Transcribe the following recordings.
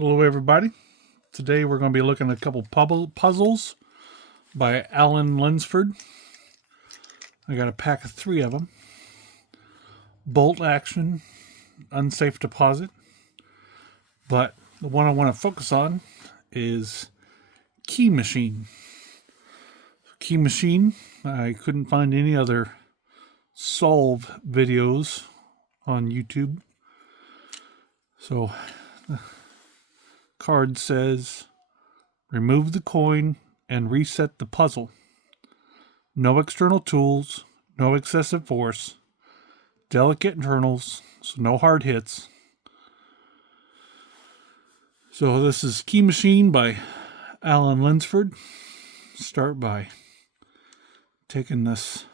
Hello everybody. Today we're going to be looking at a couple puzzles by Alan Lunsford. I got a pack of 3 of them. Bolt action, unsafe deposit. But the one I want to focus on is key machine. Key machine, I couldn't find any other solve videos on YouTube. So the card says, remove the coin and reset the puzzle. No external tools, no excessive force, delicate internals, so no hard hits. So this is Key Machine by Alan Lunsford. Start by taking this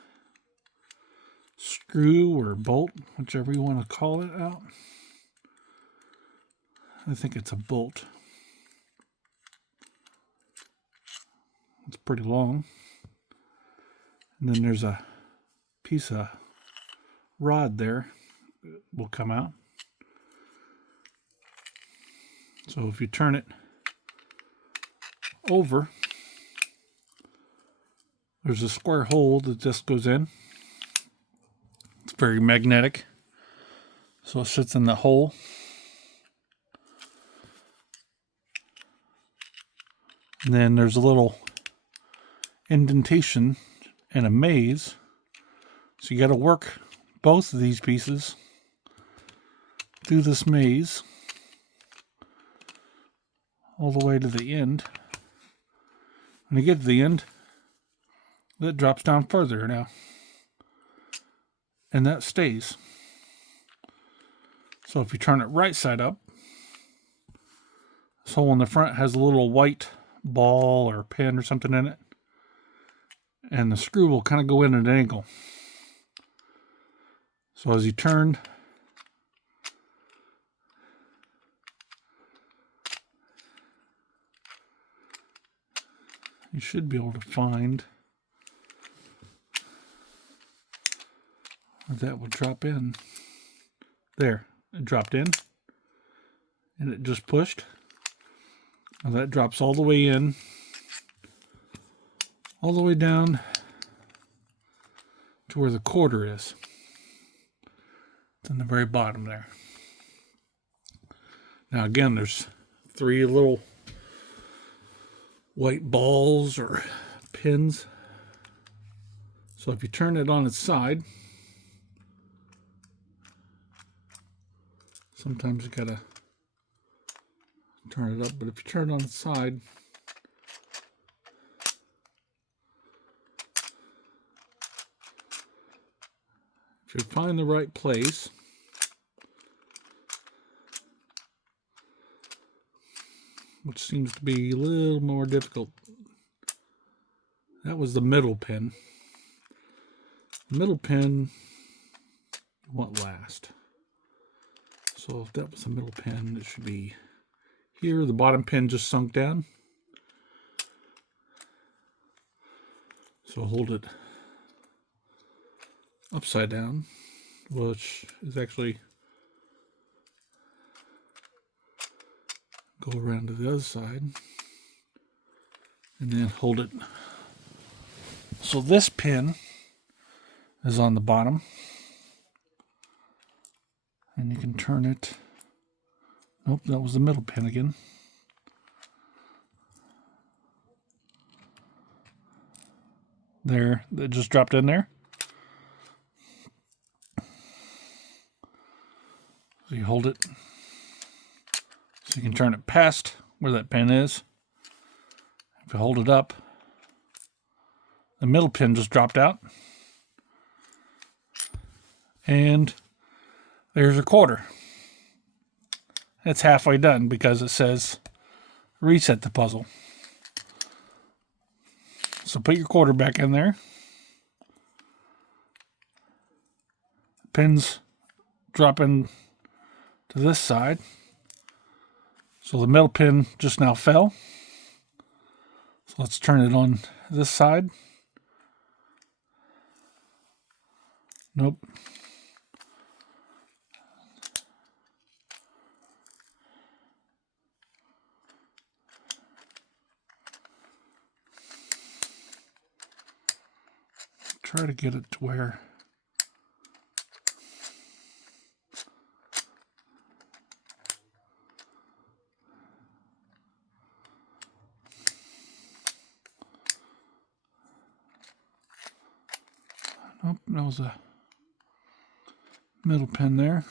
screw or bolt, whichever you want to call it, out. I think it's a bolt. It's pretty long. And then there's a piece of rod there that will come out. So if you turn it over, there's a square hole that just goes in. It's very magnetic. So it sits in the hole. And then there's a little indentation and a maze. So you got to work both of these pieces through this maze all the way to the end. When you get to the end, that drops down further now. And that stays. So if you turn it right side up, this hole in the front has a little white ball or pin or something in it. And the screw will kind of go in at an angle. So as you turn, you should be able to find where that will drop in. There, it dropped in. And it just pushed. Now that drops all the way in. All the way down to where the quarter is. It's in the very bottom there. Now again, there's 3 little white balls or pins. So if you turn it on its side, sometimes you gotta turn it up, but if you turn it on its side, if you find the right place, which seems to be a little more difficult. That was the middle pin. The middle pin won't last. So if that was the middle pin, it should be here. The bottom pin just sunk down. So hold it upside down, which is actually go around to the other side and then hold it. So this pin is on the bottom and you can turn it. Nope, that was the middle pin again. There, that just dropped in there. So you hold it so you can turn it past where that pin is. If you hold it up, the middle pin just dropped out. And there's a quarter. It's halfway done because it says reset the puzzle. So put your quarter back in there. Pins drop in to this side. So the middle pin just now fell. So let's turn it on this side. Nope. try to get it to where nope, that was a middle pin there.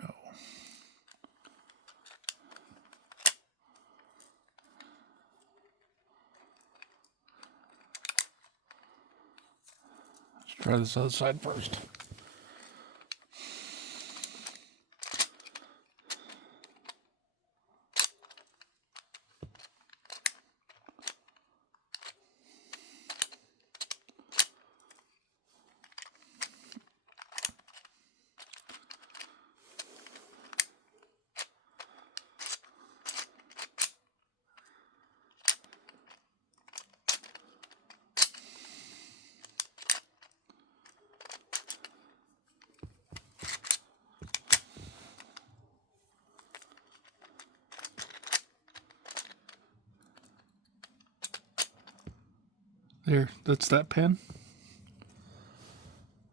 No. Let's try this other side first. There, that's that pin.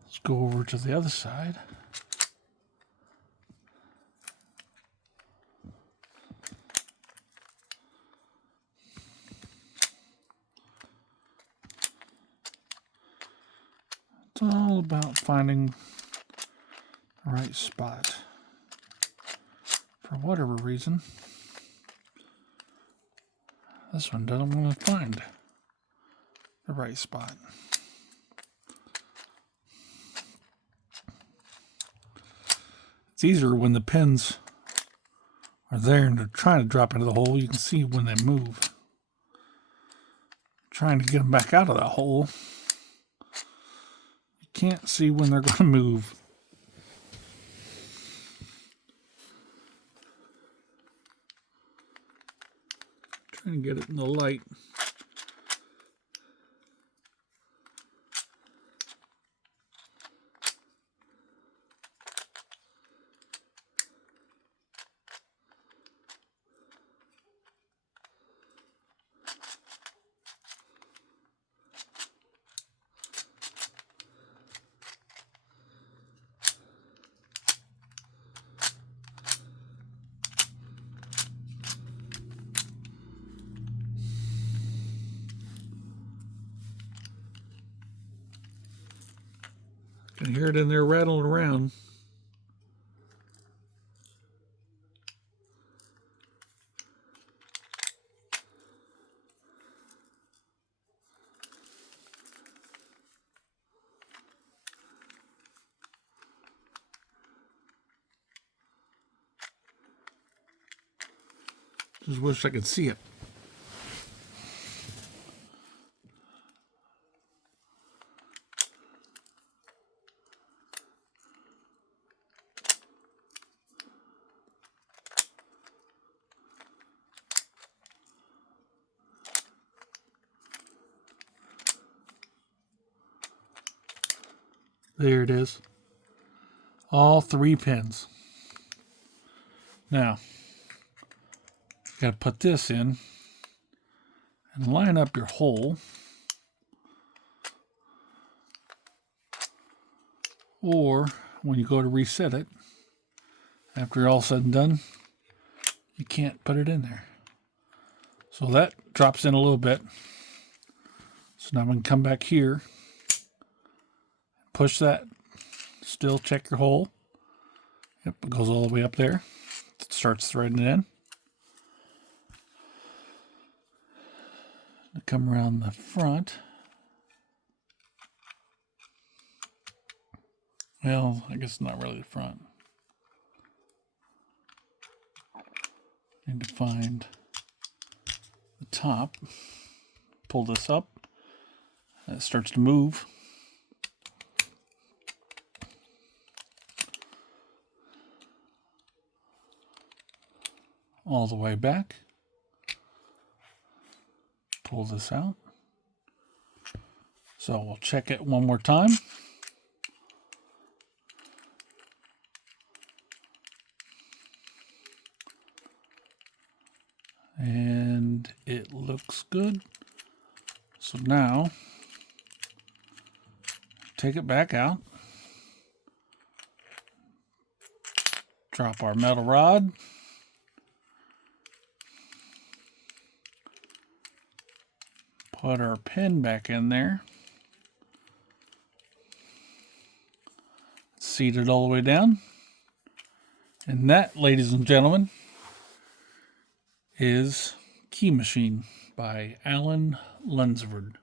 Let's go over to the other side. It's all about finding the right spot. For whatever reason, this one doesn't want to find the right spot. It's easier when the pins are there and they're trying to drop into the hole. You can see when they move. Trying to get them back out of that hole. You can't see when they're going to move. Trying to get it in the light. Can hear it in there rattling around. Just wish I could see it. There it is. All 3 pins. Now, you got to put this in and line up your hole. Or when you go to reset it, after you're all said and done, you can't put it in there. So that drops in a little bit. So now we can come back here, push that, still check your hole. Yep, it goes all the way up there. It starts threading it in. Come around the front. Well, I guess not really the front. Need to find the top. Pull this up. It starts to move. All the way back. Pull this out. So we'll check it one more time. And it looks good. So now, take it back out. Drop our metal rod. Put our pin back in there. Seat it all the way down. And that, ladies and gentlemen, is Key Machine by Alan Lunsford.